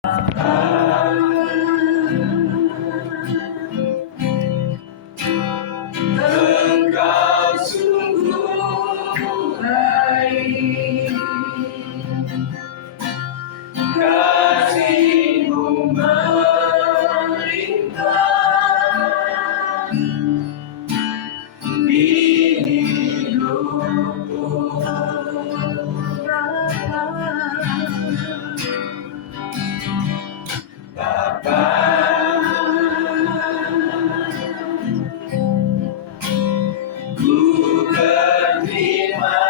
Engkau sungguh baik, kasih-Mu melimpah di hidupku, Bapa. Ku berterima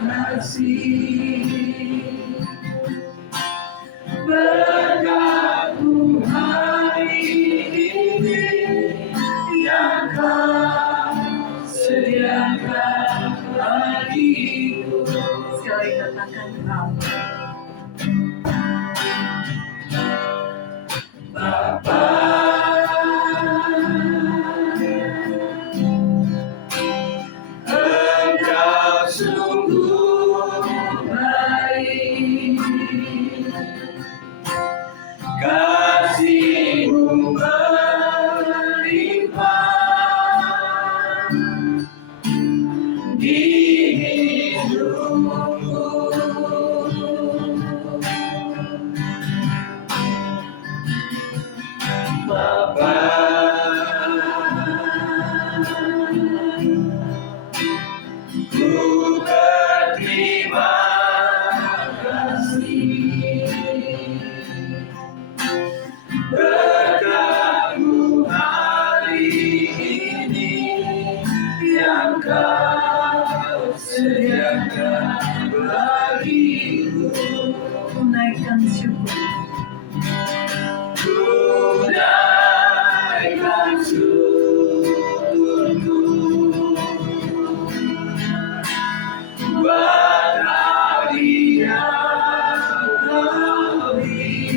kasih berkat-Mu hari ini yang Kau sediakan bagiku. Sekali katakan Bapa. Engkau sungguh baik, kasih-Mu melimpah di hidupku, Bapa. Ku berterima kasih berkat-Mu hari ini yang Kau sediakan bagiku. Naikkan syukur, naikkan syukurku buat hari yang Kau beri,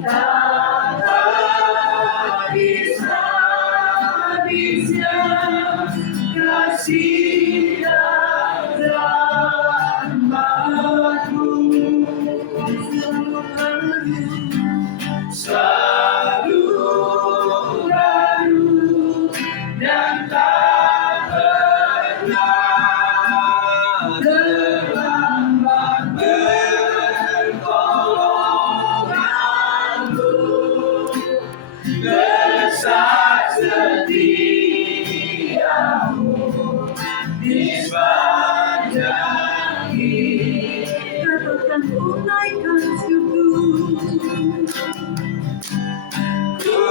tak habis-habisnya kasih dan rahmat-Mu, selalu baru dan tak pernah terlambat pertolongan-Mu, besar setia-Mu di sepanjang hidup. Katakan ku naikkan syukur, ku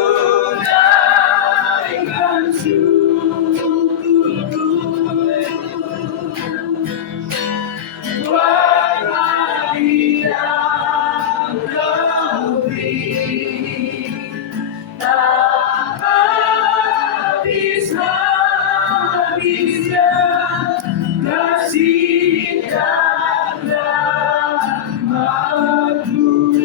naikkan syukurku buat hari yang Kau beri, tak habis-habisnya kasih dan rahmat-Mu,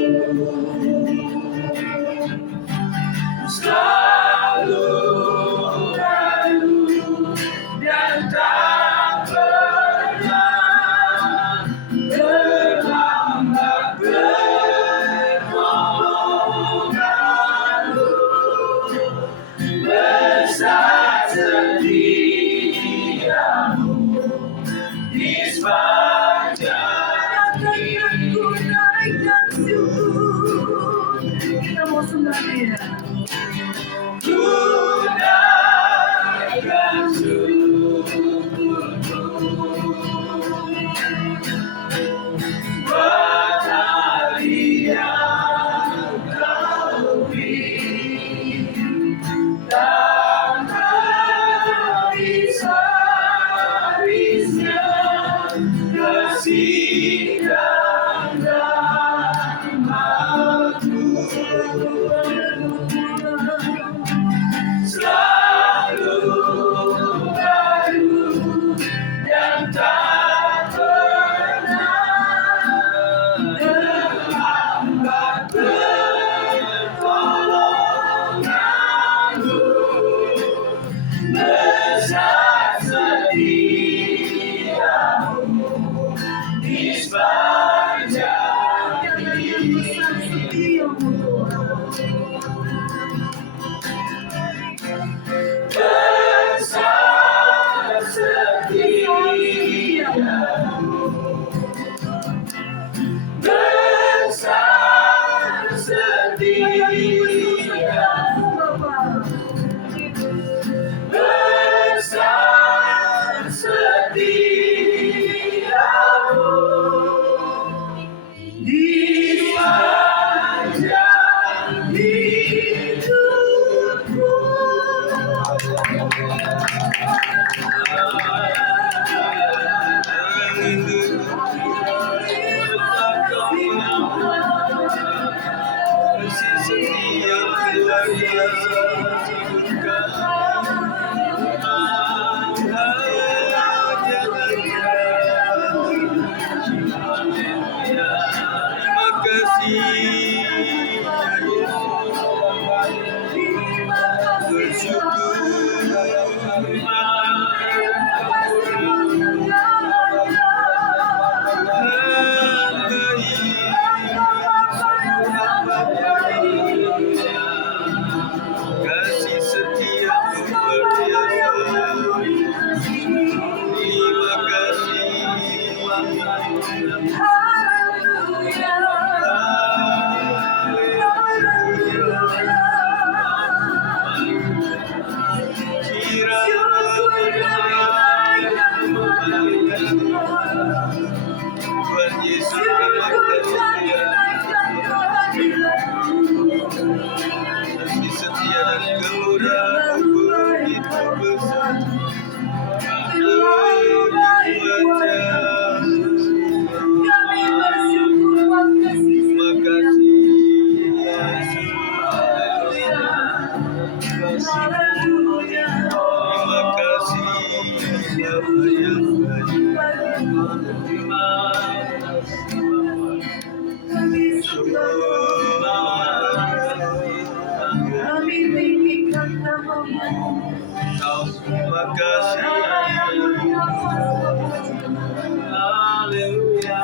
di sepanjang hidupku. Kasih setia luar biasa terima kasih bersyukur kasih setia luar biasa terima kasih Tuhan Yesus terima kasih setia dan kemurahan-Mu begitu besar terima kasih Yesus terima kasih Bapa yang Kami tinggikan nama-Mu. terima kasih haleluya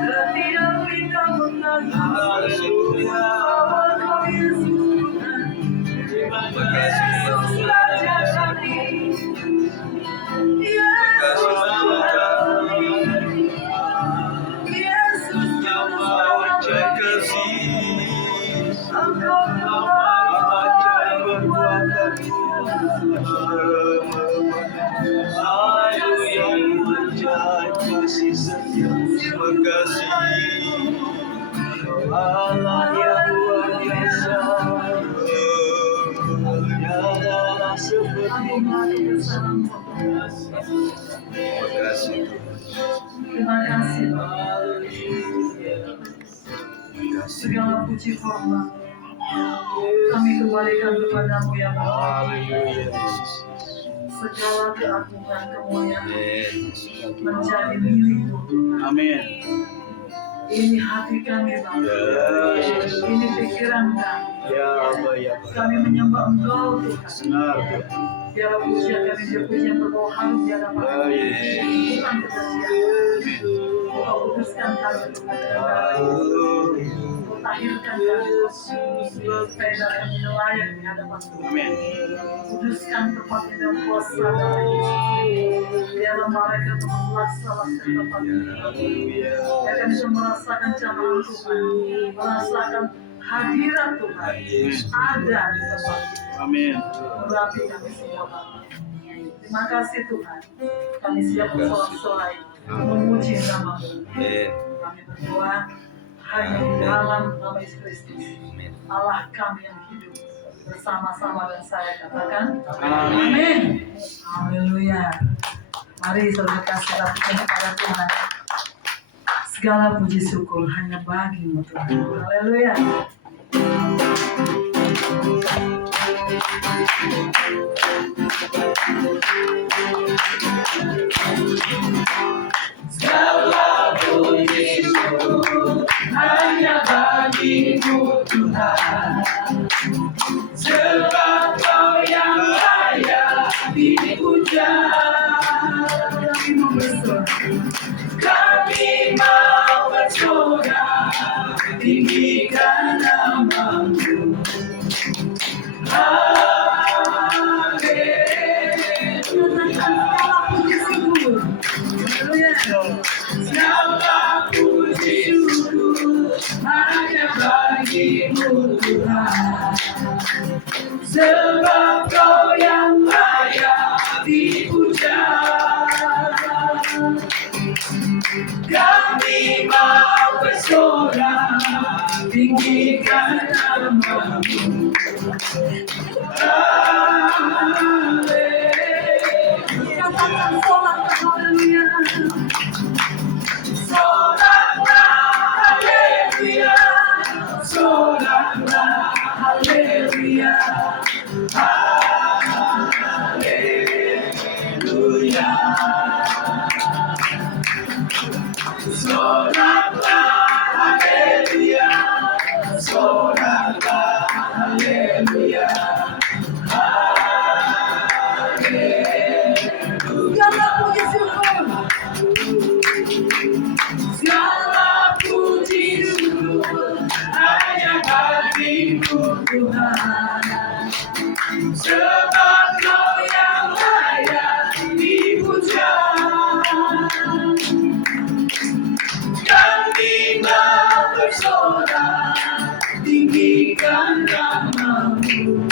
Setiap kita mengaku terima kasih Yesus Raja kami, Yesus kami, Yesus Juru terima kasih Engkau terima kasih Allah yang luar biasa adalah seperti terima kasih Terima kasih Bapak. Segala puji hormat kami kembalikan kepada-Mu ya Bapa. Segala keagungan kemuliaan menjadi milik-Mu. amin Ini hati kami Bapa. Ini pikiran kami. ya Allah ya Kami menyembah Engkau Tuhan. benar Biarlah pujian kami menjadi pujian berbau harum di hadapan Tuhan. Bukan kebencian. Engkau putuskan kami Tuhan. Tahirkan kami supaya kami layak di hadapan Tuhan. amin Kuduskan tempat ini dan kuasa darah Yesus. Biarlah mereka Tuhan melaksanakan tempat ini. Biar kami semua merasakan jamaah Tuhan, merasakan hadirat Tuhan ada di tempat ini. amin Berarti kami semua Bapak. Terima kasih Tuhan. Kami siap bersorak-sorai memuji nama-Mu. Kami berdoa hanya di dalam nama Yesus Kristus, Allah kami yang hidup bersama-sama dan saya katakan amin. Haleluya. Mari saudara kasih lakukan kepada Tuhan. Segala puji syukur hanya bagi-Mu Tuhan. Haleluya. Segala puji syukur hanya bagi-Mu Tuhan, sebab Kau yang layak dipuja. Kami mau bersorak tinggikan nama-Mu. Segala puji syukur hanya bagi-Mu Tuhan, sebab Kau yang layak dipuja. tinggikan namamu. Haleluya. Katakan solatlah haleluya. Solatlah haleluya. Solatlah haleluya. Haleluya. Solatlah haleluya. Solatlah haleluya. Segala puji syukur, segala puji syukur hanya bagimu Tuhan, sebab Kau yang layak dipuja. Dan kita bersorak tinggikan namamu.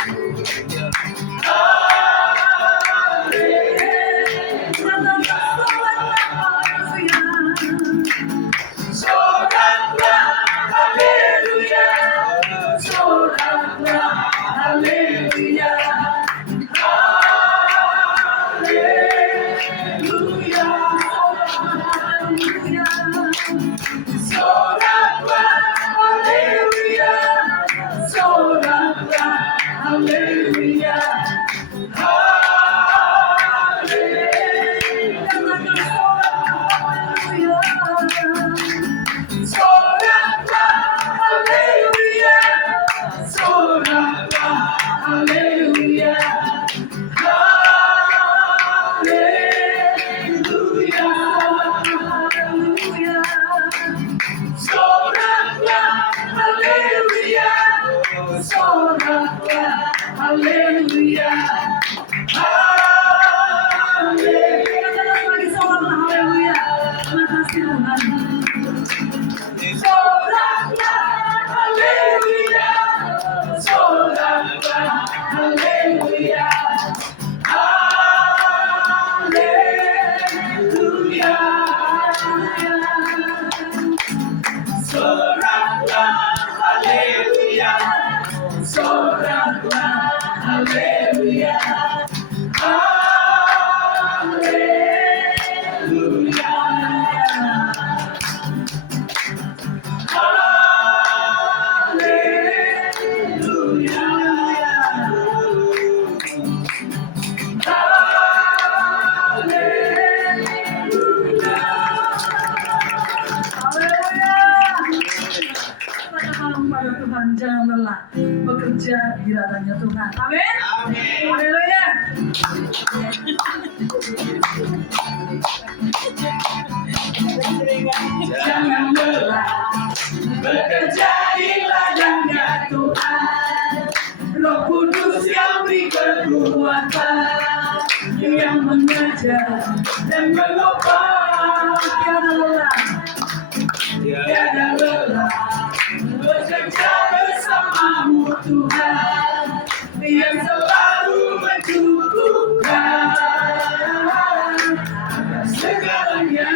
Jangan lelah bekerja di ladangnya Tuhan. Amin. Haleluya. Jangan lelah bekerja di ladangnya Tuhan. Roh Kudus yang beri kekuatan, yang mengajar dan mengubah. Tiada lelah, tiada lelah bekerja bersamamu Tuhan, yang selalu mencukupkan segalanya.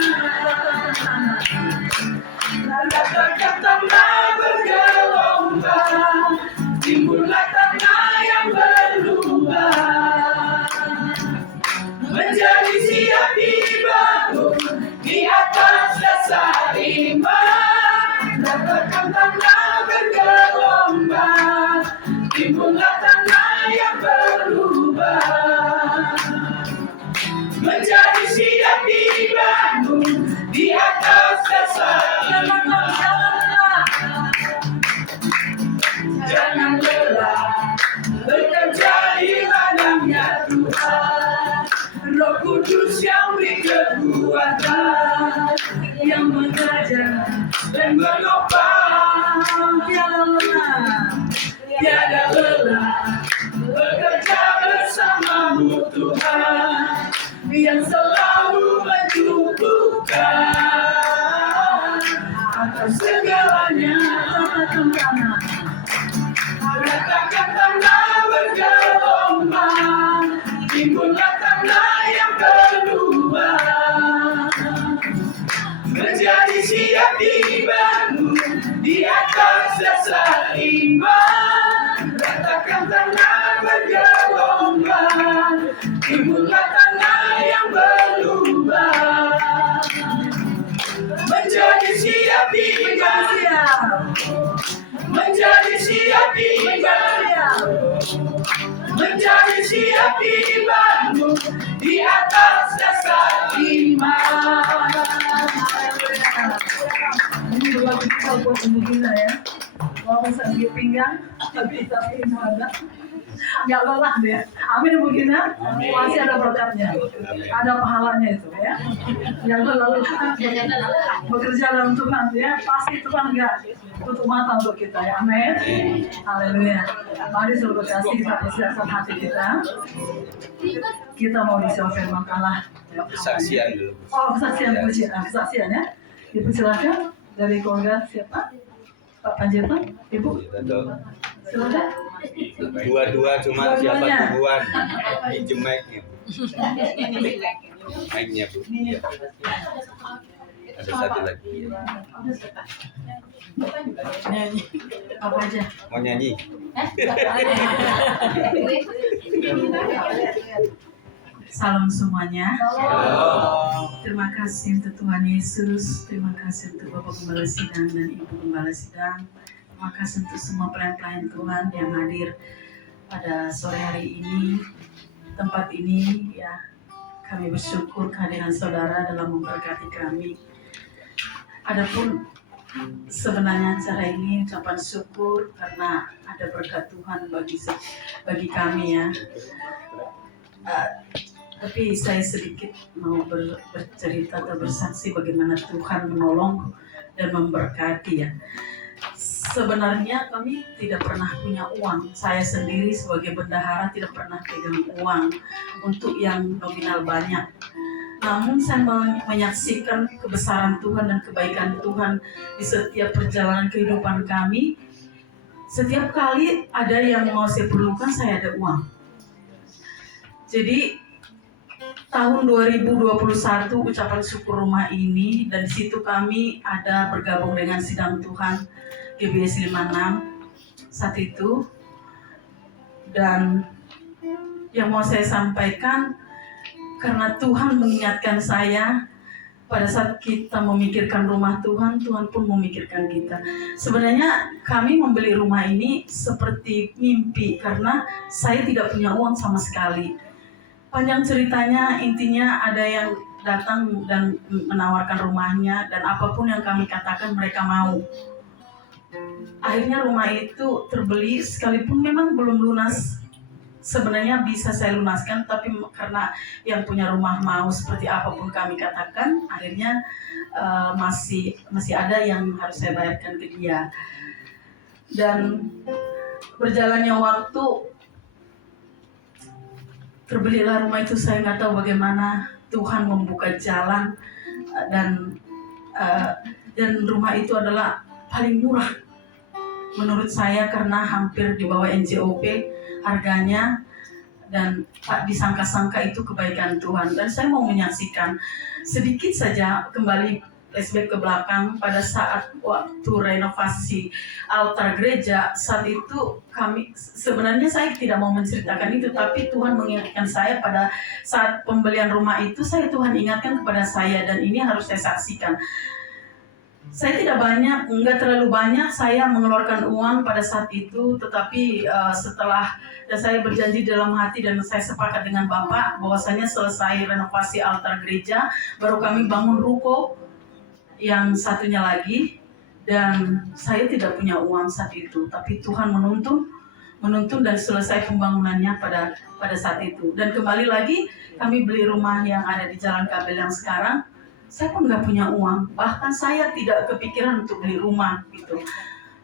Ratakan tanah bergelombang, timbullah tanah yang berlubang, menjadi siap dibangun di atas dasar iman. Ratakan tanah bergelombang, timbullah tanah yang berubah, menjadi siap dibangun di atas dasar iman. Jangan lelah bekerja di ladangnya Tuhan. Roh Kudus yang beri kekuatan, yang mengajar dan menopang. Tiada lelah, tiada lelah bekerja bersamamu Tuhan, yang selalu mencukupkan atas segalanya. Ratakan tanah bergelombang, timbullah tanah yang berlubang, menjadi siap dibangun keajaibanmu di atas dasar iman. Ini dua kita buat begini ya. Mau sambil pinggang, tapi ada. Nggak lelah dia. Amin begini. Pasti ada berkatnya. Ada pahalanya itu ya. Yang lelah bekerja dalam Tuhan ya. Pasti Tuhan nggak tutup mata untuk kita ya. Amin. Haleluya. Mari seluruh kasih kita persiapkan hati kita. Kita mau disiapkan firman Allah. Kesaksian dulu. Oh, kesaksian ya. Dipersilakan dari keluarga siapa? Pak Panjaitan, Ibu. Silakan. Dua-dua cuma siapa duluan pinjem mic-nya. Mic-nya Bu. Ya. Ada satu lagi. Nyanyi. Apa aja? Mau nyanyi? Salam semuanya. Halo. Terima kasih untuk Tuhan Yesus. Terima kasih untuk Bapak Gembala Sidang dan Ibu Gembala Sidang. Terima kasih untuk semua pelayan-pelayan Tuhan yang hadir pada sore hari ini, tempat ini ya. Kami bersyukur kehadiran saudara dalam memberkati kami. Adapun sebenarnya acara ini ucapan syukur karena ada berkat Tuhan bagi kami ya. Tapi saya sedikit mau bercerita atau bersaksi bagaimana Tuhan menolong dan memberkati ya. Sebenarnya kami tidak pernah punya uang. Saya sendiri sebagai bendahara tidak pernah pegang uang untuk yang nominal banyak. Namun saya menyaksikan kebesaran Tuhan dan kebaikan Tuhan di setiap perjalanan kehidupan kami. Setiap kali ada yang mau saya perlukan, saya ada uang. Jadi tahun 2021 ucapan syukur rumah ini, dan di situ kami ada bergabung dengan sidang Tuhan GBS 56 saat itu. Dan yang mau saya sampaikan, karena Tuhan mengingatkan saya pada saat kita memikirkan rumah Tuhan, Tuhan pun memikirkan kita. Sebenarnya kami membeli rumah ini seperti mimpi karena saya tidak punya uang sama sekali. Panjang ceritanya, intinya ada yang datang dan menawarkan rumahnya, dan apapun yang kami katakan mereka mau. Akhirnya rumah itu terbeli sekalipun memang belum lunas. Sebenarnya bisa saya lunaskan, tapi karena yang punya rumah mau seperti apapun kami katakan, akhirnya masih ada yang harus saya bayarkan ke dia. Dan berjalannya waktu, terbelilah rumah itu. Saya nggak tahu bagaimana Tuhan membuka jalan, dan rumah itu adalah paling murah menurut saya karena hampir di bawah NJOP harganya, dan tak disangka-sangka itu kebaikan Tuhan. Dan saya mau menyaksikan sedikit saja, kembali flashback ke belakang pada saat waktu renovasi altar gereja. Saat itu kami, sebenarnya saya tidak mau menceritakan itu, tapi Tuhan mengingatkan saya pada saat pembelian rumah itu. Tuhan ingatkan kepada saya, dan ini harus saya saksikan. Saya tidak banyak, enggak terlalu banyak saya mengeluarkan uang pada saat itu, tetapi setelah, dan saya berjanji dalam hati dan saya sepakat dengan Bapak bahwasanya selesai renovasi altar gereja, baru kami bangun ruko yang satunya lagi. Dan saya tidak punya uang saat itu, tapi Tuhan menuntun dan selesai pembangunannya pada saat itu. Dan kembali lagi kami beli rumah yang ada di Jalan Kabel yang sekarang. Saya pun nggak punya uang, bahkan saya tidak kepikiran untuk beli rumah gitu.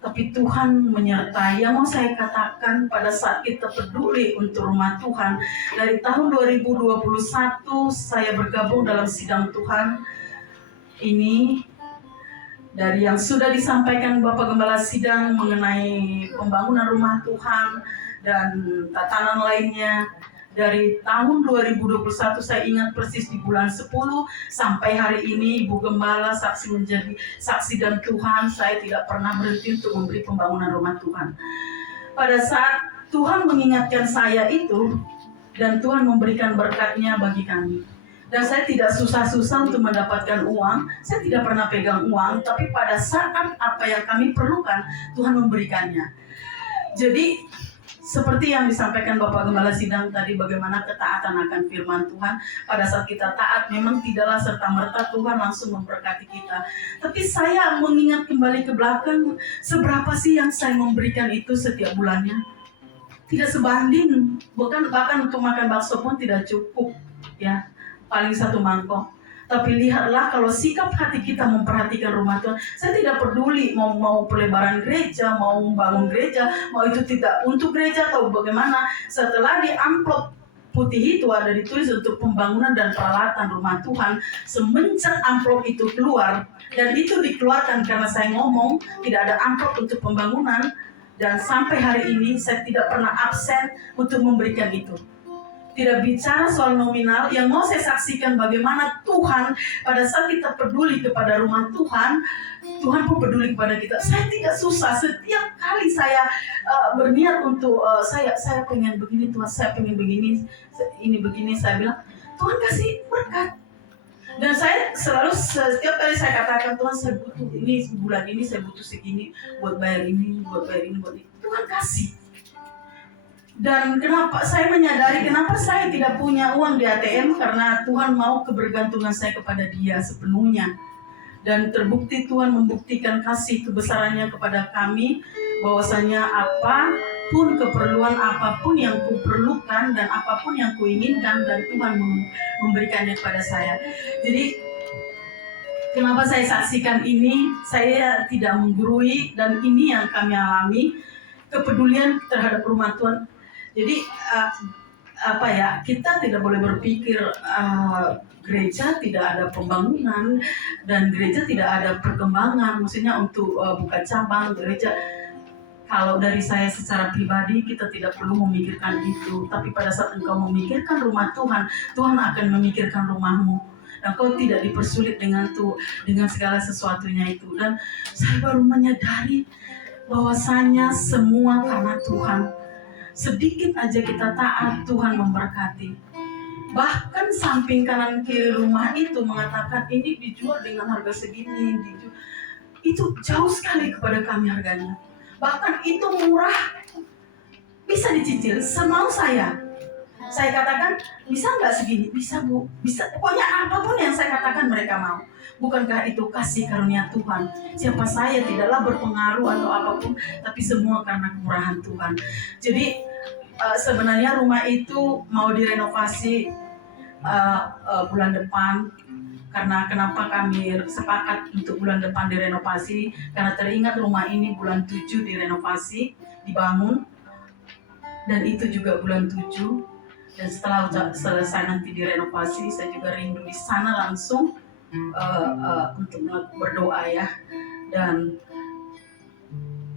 Tapi Tuhan menyertai. Yang mau saya katakan, pada saat kita peduli untuk rumah Tuhan, dari tahun 2021 saya bergabung dalam sidang Tuhan ini. Dari yang sudah disampaikan Bapak Gembala Sidang mengenai pembangunan rumah Tuhan dan tatanan lainnya, dari tahun 2021 saya ingat persis di bulan 10 sampai hari ini Ibu Gembala menjadi saksi dan Tuhan, saya tidak pernah berhenti untuk memberi pembangunan rumah Tuhan. Pada saat Tuhan mengingatkan saya itu, dan Tuhan memberikan berkat-Nya bagi kami. Dan saya tidak susah-susah untuk mendapatkan uang, saya tidak pernah pegang uang, tapi pada saat apa yang kami perlukan, Tuhan memberikannya. Jadi seperti yang disampaikan Bapak Gembala Sidang tadi, bagaimana ketaatan akan firman Tuhan. Pada saat kita taat, memang tidaklah serta-merta Tuhan langsung memberkati kita. Tapi saya mengingat kembali ke belakang, seberapa sih yang saya memberikan itu setiap bulannya? Tidak sebanding, bahkan untuk makan bakso pun tidak cukup, ya, paling 1 mangkok. Tapi lihatlah kalau sikap hati kita memperhatikan rumah Tuhan. Saya tidak peduli mau pelebaran gereja, mau membangun gereja, mau itu tidak untuk gereja atau bagaimana. Setelah di amplop putih itu ada ditulis untuk pembangunan dan peralatan rumah Tuhan. Semenjak amplop itu keluar, dan itu dikeluarkan karena saya ngomong tidak ada amplop untuk pembangunan, dan sampai hari ini saya tidak pernah absen untuk memberikan itu. Tidak bicara soal nominal, yang mau saya saksikan bagaimana Tuhan pada saat kita peduli kepada rumah Tuhan, Tuhan pun peduli kepada kita. Saya tidak susah, setiap kali saya berniat untuk saya pengen begini Tuhan, saya pengen begini, ini begini, saya bilang Tuhan kasih berkat. Dan saya selalu setiap kali saya katakan Tuhan saya butuh ini, bulan ini saya butuh segini buat bayar ini, buat bayar ini, buat itu. Tuhan kasih. Dan kenapa saya menyadari kenapa saya tidak punya uang di ATM, karena Tuhan mau kebergantungan saya kepada Dia sepenuhnya. Dan terbukti Tuhan membuktikan kasih kebesarannya kepada kami, bahwasanya apapun keperluan, apapun yang kuperlukan dan apapun yang kuinginkan, dan Tuhan memberikannya kepada saya. Jadi kenapa saya saksikan ini, saya tidak menggurui, dan ini yang kami alami, kepedulian terhadap rumah Tuhan. Jadi kita tidak boleh berpikir gereja tidak ada pembangunan dan gereja tidak ada perkembangan, maksudnya untuk buka cabang gereja. Kalau dari saya secara pribadi, kita tidak perlu memikirkan itu. Tapi pada saat engkau memikirkan rumah Tuhan, Tuhan akan memikirkan rumahmu. Dan kau tidak dipersulit dengan segala sesuatunya itu. Dan saya baru menyadari bahwasanya semua karena Tuhan. Sedikit aja kita taat, Tuhan memberkati. Bahkan samping kanan kiri rumah itu mengatakan ini dijual dengan harga segini, itu jauh sekali kepada kami harganya. Bahkan itu murah, bisa dicicil semau saya. Saya katakan bisa nggak segini? Bisa Bu, bisa. Pokoknya apapun yang saya katakan mereka mau. Bukankah itu kasih karunia Tuhan? Siapa saya tidaklah berpengaruh atau apapun, tapi semua karena kemurahan Tuhan. Jadi sebenarnya rumah itu mau direnovasi bulan depan. Karena kenapa kami sepakat untuk bulan depan direnovasi? Karena teringat rumah ini bulan 7 direnovasi, dibangun, dan itu juga bulan 7. Dan setelah selesai nanti direnovasi, saya juga rindu di sana langsung untuk berdoa ya. Dan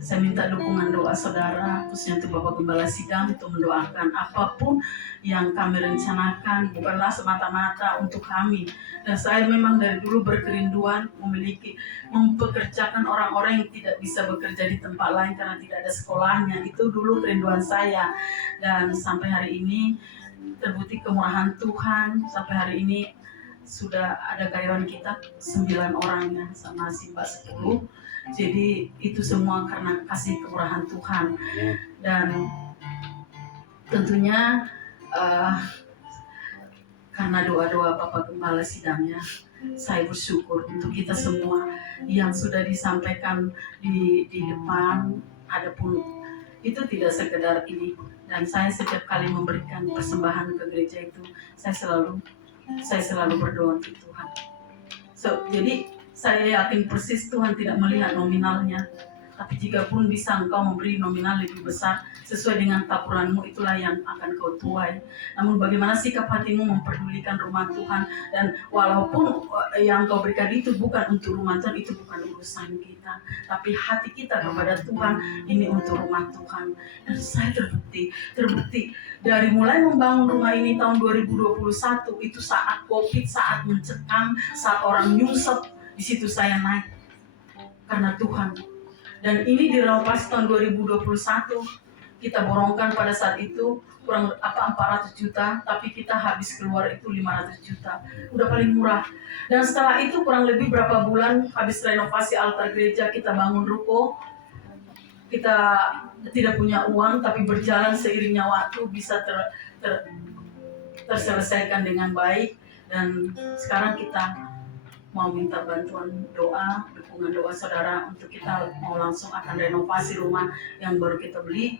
saya minta dukungan doa saudara, khususnya untuk Bapak Gembala Sidang, untuk mendoakan apapun yang kami rencanakan bukanlah semata-mata untuk kami. Dan saya memang dari dulu berkerinduan mempekerjakan orang-orang yang tidak bisa bekerja di tempat lain karena tidak ada sekolahnya. Itu dulu kerinduan saya. Dan sampai hari ini terbukti kemurahan Tuhan. Sampai hari ini sudah ada karyawan kita 9 orangnya sama si Mbak 10. Jadi itu semua karena kasih kemurahan Tuhan. Dan tentunya karena doa-doa Bapak Gembala Sidangnya, saya bersyukur untuk kita semua yang sudah disampaikan di depan. Adapun itu tidak sekedar ini. Dan saya setiap kali memberikan persembahan ke gereja itu, saya selalu berdoa untuk Tuhan. Jadi saya yakin persis Tuhan tidak melihat nominalnya. Tapi jika pun bisa engkau memberi nominal lebih besar sesuai dengan taburanmu, itulah yang akan kau tuai. Namun bagaimana sikap hatimu memperdulikan rumah Tuhan. Dan walaupun yang kau berikan itu bukan untuk rumah Tuhan, itu bukan urusan kita. Tapi hati kita kepada Tuhan, ini untuk rumah Tuhan. Dan saya terbukti dari mulai membangun rumah ini tahun 2021, itu saat COVID, saat mencekam, saat orang nyungsep, di situ saya naik karena Tuhan. Dan ini direnovasi tahun 2021, kita borongkan pada saat itu kurang 400 juta, tapi kita habis keluar itu 500 juta, udah paling murah. Dan setelah itu kurang lebih berapa bulan habis renovasi altar gereja, kita bangun ruko, kita tidak punya uang, tapi berjalan seiringnya waktu bisa terselesaikan dengan baik. Dan sekarang kita mau minta bantuan doa, dukungan doa saudara untuk kita mau langsung akan renovasi rumah yang baru kita beli,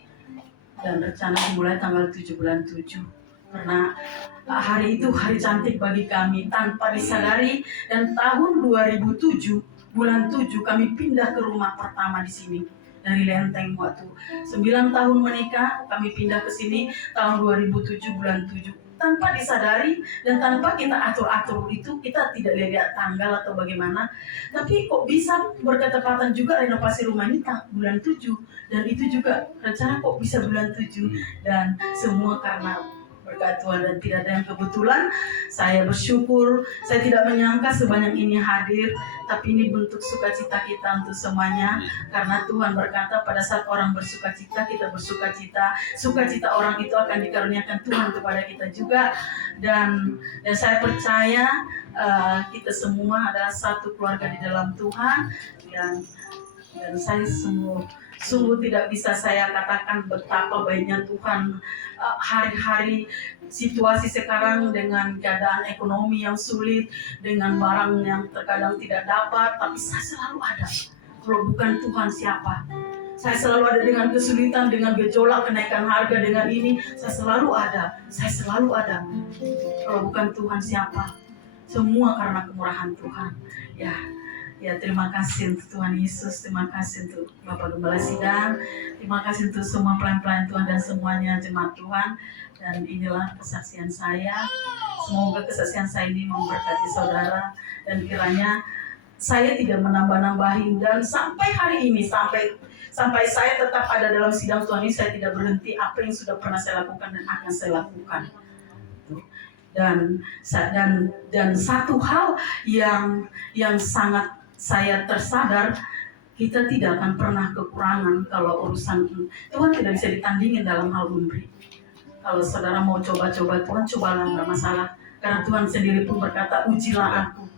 dan rencana dimulai tanggal 7 bulan 7. Karena hari itu hari cantik bagi kami tanpa disadari, dan tahun 2007 bulan 7 kami pindah ke rumah pertama di sini dari Lenteng. Waktu 9 tahun menikah kami pindah ke sini tahun 2007 bulan 7 tanpa disadari dan tanpa kita atur-atur. Itu kita tidak lihat tanggal atau bagaimana, tapi kok bisa berketepatan juga renovasi rumah ini bulan 7, dan itu juga rencana kok bisa bulan 7, dan semua karena berkat Tuhan dan tidak ada yang kebetulan. Saya bersyukur, saya tidak menyangka sebanyak ini hadir, tapi ini bentuk sukacita kita untuk semuanya, karena Tuhan berkata pada saat orang bersukacita kita bersukacita, sukacita orang itu akan dikaruniakan Tuhan kepada kita juga. Dan saya percaya kita semua adalah satu keluarga di dalam Tuhan, dan saya sungguh tidak bisa saya katakan betapa baiknya Tuhan. Hari-hari situasi sekarang dengan keadaan ekonomi yang sulit, dengan barang yang terkadang tidak dapat, tapi saya selalu ada. Kalau bukan Tuhan siapa? Saya selalu ada dengan kesulitan, dengan gejolak, kenaikan harga, dengan ini, saya selalu ada. Kalau bukan Tuhan siapa? Semua karena kemurahan Tuhan. Ya, terima kasih untuk Tuhan Yesus, terima kasih untuk Bapak Gembala Sidang, terima kasih untuk semua pelayan-pelayan Tuhan dan semuanya jemaat Tuhan. Dan inilah kesaksian saya. Semoga kesaksian saya ini memberkati saudara, dan kiranya saya tidak menambah-nambahin, dan sampai hari ini, sampai saya tetap ada dalam sidang Tuhan ini, saya tidak berhenti apa yang sudah pernah saya lakukan dan akan saya lakukan. Dan satu hal yang sangat saya tersadar, kita tidak akan pernah kekurangan kalau urusan Tuhan tidak bisa ditandingin dalam hal memberi. Kalau saudara mau coba-coba Tuhan, cobalah, nggak masalah. Karena Tuhan sendiri pun berkata, ujilah aku.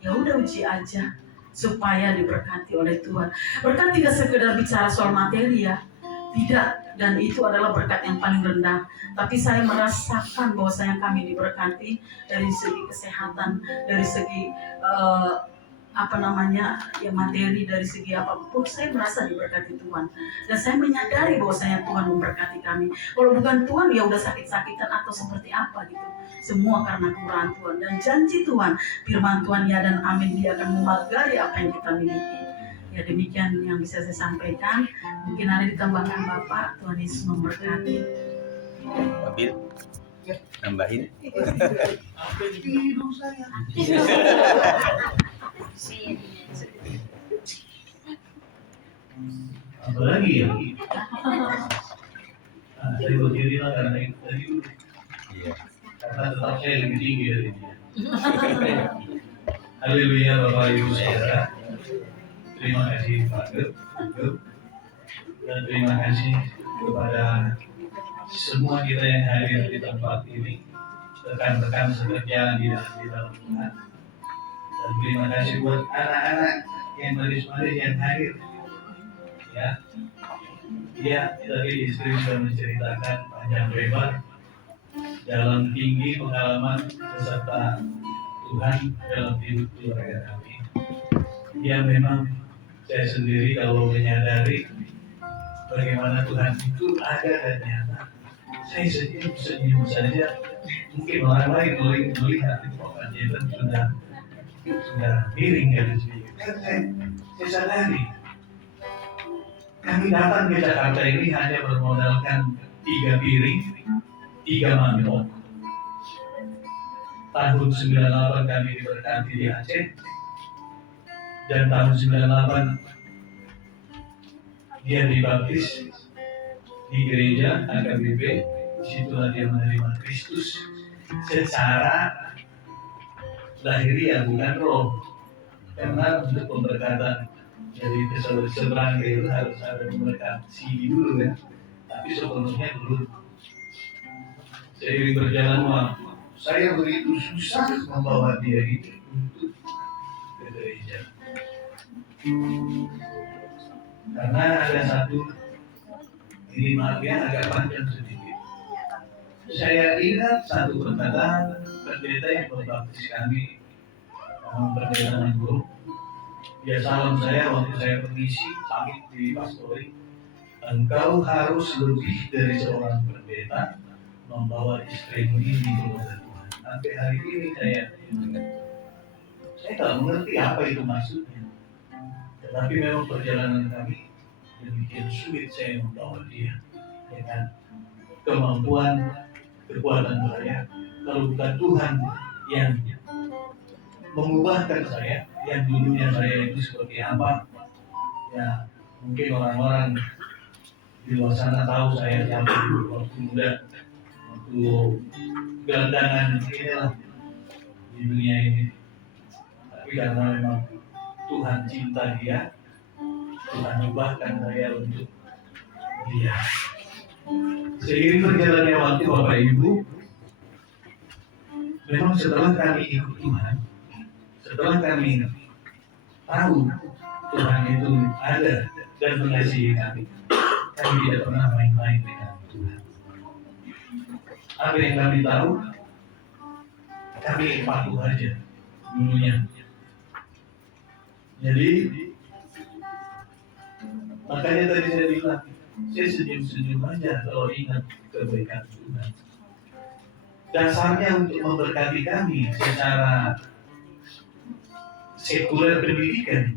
Ya udah, uji aja supaya diberkati oleh Tuhan. Berkat tidak sekedar bicara soal materi ya, tidak. Dan itu adalah berkat yang paling rendah. Tapi saya merasakan bahwasanya kami diberkati dari segi kesehatan, dari segi materi, dari segi apapun saya merasa diberkati Tuhan. Dan saya menyadari bahwasanya Tuhan memberkati kami. Kalau bukan Tuhan ya udah sakit-sakitan atau seperti apa gitu. Semua karena kemurahan Tuhan dan janji Tuhan, firman Tuhan ya dan amin, Dia akan memagari apa yang kita miliki. Ya, demikian yang bisa saya sampaikan. Mungkin ada ditambahkan Bapak. Tuhan Yesus memberkati. Mobil nambahin. Apa lagi ya? Saya berdiri lah karena itu tadi. Iya. Karena tetap saya lebih tinggi dari dia. Haleluya Bapak Ibu saudara. Terima kasih Pak Gub. Dan terima kasih kepada semua kita yang hadir di tempat ini, rekan-rekan sekerja di dalam Tuhan. Dan terima kasih buat anak-anak yang manis-manis yang hadir. Ya, tadi istri sudah menceritakan panjang lebar dalam tinggi pengalaman beserta Tuhan dalam hidup keluarga kami. Ya, memang saya sendiri kalau menyadari bagaimana Tuhan itu ada dan nyata, saya senyum saja. Mungkin orang lain melihat Pak Jeban sudah miring dari sini. Saya sadari kami datang ke Jakarta ini hanya bermodalkan 3 piring, 3 mangkok. Tahun 98 kami diberkati di Aceh, dan tahun 98 dia dibaptis di gereja AKBP. Disitulah dia menerima Kristus secara lahiriah, bukan roh. Karena untuk pemberkatan jadi seberang itu harus ada pemberkati dulu kan. Tapi sebelumnya dulu seiring berjalan waktu, saya begitu susah membawa dia itu untuk ke gereja. Karena ada satu, ini maaf ya agak panjang sedikit. Saya ingat satu perkataan pendeta yang berbaptis kami, pendeta Nangguru. Dia salam saya waktu saya permisi pamit di pastori. Engkau harus lebih dari seorang pendeta membawa istrimu ini kepada Tuhan. Sampai hari ini saya tak mengerti apa itu maksudnya. Tetapi memang perjalanan kami demikian sulit saya membawa dia dengan kemampuan, kekuatan saya. Kalau bukan Tuhan yang mengubahkan saya, yang dulunya saya itu seperti apa, ya mungkin orang-orang di luar sana tahu saya siapa waktu muda, waktu gelandangan inilah di dunia ini. Tapi karena memang Tuhan cinta dia, Tuhan ubahkan saya untuk dia. Seiring berjalannya waktu Bapak Ibu, memang setelah kami ikut Tuhan, setelah kami tahu Tuhan itu ada dan mengasihi kami tidak pernah main-main dengan Tuhan. Apa yang kami tahu, kami patuh aja dulunya. Jadi, makanya tadi saya bilang, saya senyum-senyum aja kalau ingat kebaikan Tuhan. Dasarnya untuk memberkati kami secara sekuler pendidikan,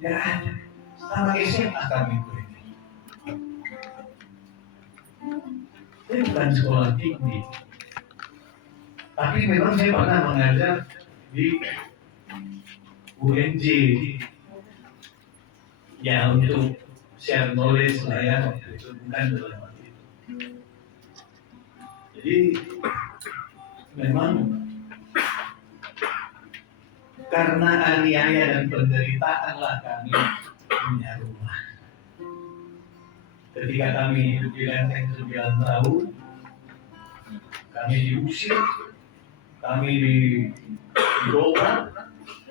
ya ada. Sama SMA kami itu. Saya bukan sekolah tinggi, tapi memang saya pernah mengajar di UNJ, ya untuk share knowledge lah ya, itu bukan dalam hal itu. Jadi memang karena aniaya dan penderitaanlah kami punya rumah. Ketika kami hidup di Lenteng 9 tahun, kami diusir, kami dibawa,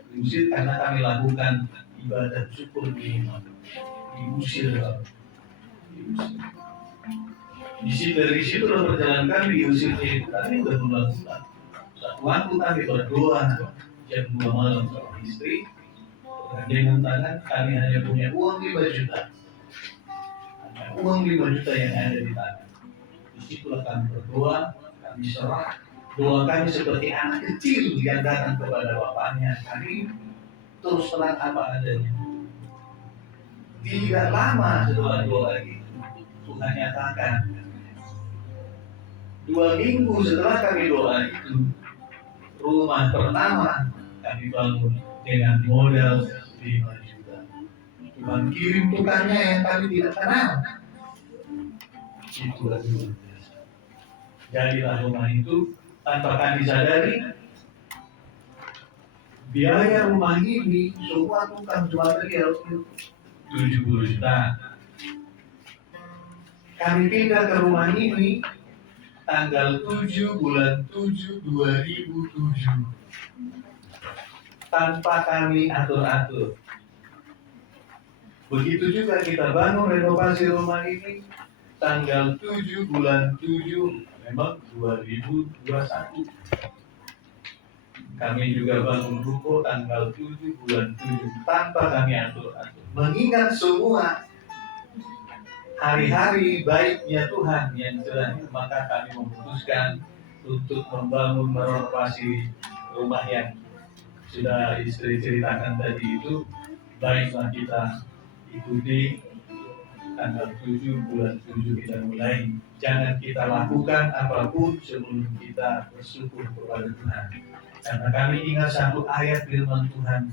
diusir karena kami lakukan ibadah syukur di imam. Diusir. Dari situ perjalanan kami diusirnya itu kami berbulan-bulan. Satu waktu kami berdoa jam 2 malam sama istri, dengan tangan kami hanya punya uang 5 juta. Uang 5 juta yang ada di tangan. Disitulah kami berdoa, kami serah. Doa kami seperti anak kecil yang datang kepada bapaknya. Kami terus terang apa adanya. Tidak lama setelah doa itu, Tuhan nyatakan. 2 minggu setelah kami doa itu, rumah pertama kami bangun dengan modal 5 juta. Tuhan kirim tukangnya yang kami tidak kenal. Itulah luar biasa. Jadilah rumah itu tanpa kami sadari, biaya rumah ini semua tukang material 70 juta. Kami pindah ke rumah ini tanggal 7 bulan 7 2007 tanpa kami atur-atur. Begitu juga kita bangun renovasi rumah ini tanggal 7 bulan 7 memang 2021. Kami juga bangun ruko tanggal 7 bulan 7 tanpa kami atur-atur. Mengingat semua hari-hari baiknya Tuhan yang sedang, maka kami memutuskan untuk membangun merenovasi rumah yang sudah istri ceritakan tadi itu. Baiklah kita ikuti tanggal 7 bulan 7 kita mulai. Jangan kita lakukan apapun sebelum kita bersyukur kepada Tuhan. Karena kami ingat satu ayat firman Tuhan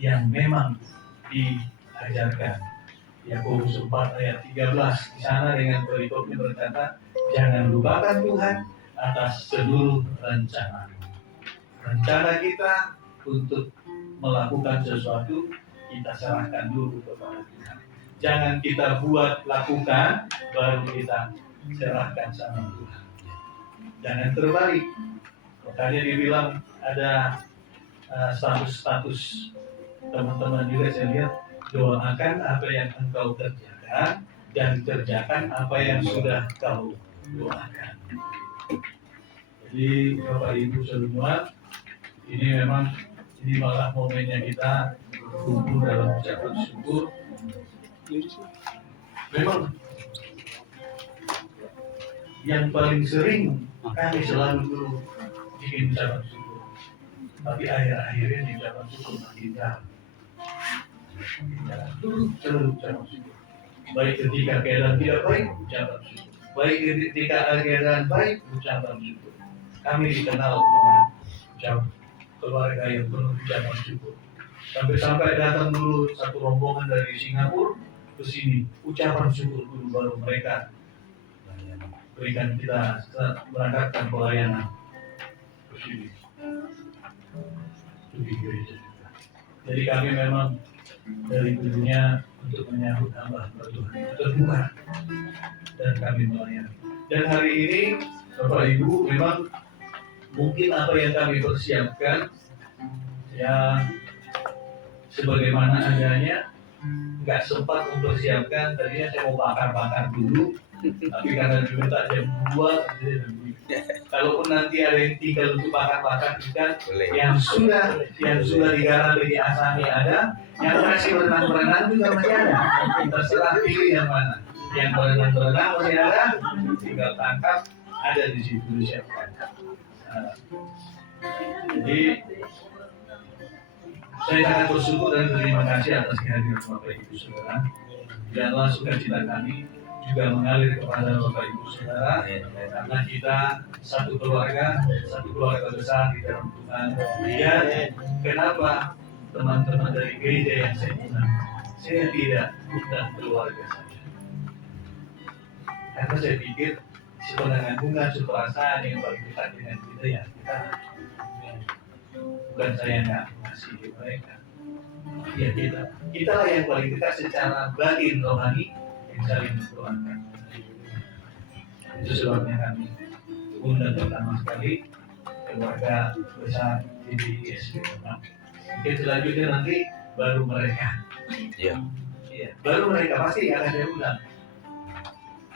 yang memang diajarkan. Yakobus 4 ayat 13. Di sana dengan perikopnya berkata, jangan lupakan Tuhan atas seluruh rencana. Rencana kita untuk melakukan sesuatu, kita serahkan dulu kepada Tuhan. Jangan kita buat, lakukan, baru kita serahkan sama Tuhan. Jangan terbalik. Makanya dibilang ada status-status teman-teman juga saya lihat doakan apa yang engkau kerjakan dan kerjakan apa yang sudah kau doakan. Jadi Bapak Ibu semua, ini malah momennya kita kumpul dalam ucapan syukur. Memang yang paling sering kami selalu dulu bikin ucapan syukur, tapi akhir-akhir ini ucapan syukur makin jarang. Selalu ucapan syukur. Baik ketika keadaan tidak baik, ucapan syukur. Baik ketika keadaan baik, ucapan syukur. Kami dikenal dengan keluarga yang penuh ucapan syukur. Sampai datang dulu satu rombongan dari Singapura ke sini, ucapan syukur dulu baru mereka berikan kita berangkatkan pelayanan ke sini. Jadi kami memang dari dulunya untuk menyambut hamba Tuhan terbuka dan kami melayani. Dan hari ini Bapak Ibu memang mungkin apa yang kami persiapkan ya sebagaimana adanya, nggak sempat mempersiapkan. Tadinya saya mau bakar dulu, tapi karena diminta jam 2, kalaupun nanti ada yang tinggal untuk bakar ikan yang sudah digarap di asami ada, yang masih berenang juga masih ada. Terserah pilih yang mana. Yang berenang masih ada, tinggal tangkap, ada di situ disiapkan. Jadi saya sangat bersyukur dan terima kasih atas kehadiran Bapak Ibu Saudara. Biarlah sukacita kami juga mengalir kepada Bapak Ibu Saudara, karena kita satu keluarga besar di dalam Tuhan. Dan kenapa teman-teman dari gereja yang saya undang, saya tidak undang keluarga saja, karena saya pikir sebenarnya bunga perasaan yang paling dekat dengan kita ya kita. Bukan saya nggak ngasih ke mereka, ya kita lah yang paling dekat secara batin rohani yang saling mendoakan. Itu sebabnya kami undang pertama sekali keluarga besar DBIS. Mungkin selanjutnya nanti baru mereka. Iya. Baru mereka pasti akan saya undang.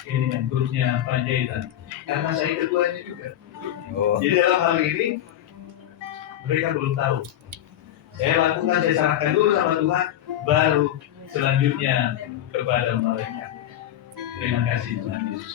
Ini yang grupnya Panjaitan, karena saya ketuanya juga. Jadi dalam hal ini mereka belum tahu. Saya lakukan, saya serahkan dulu sama Tuhan, baru selanjutnya kepada mereka. Terima kasih Tuhan Yesus.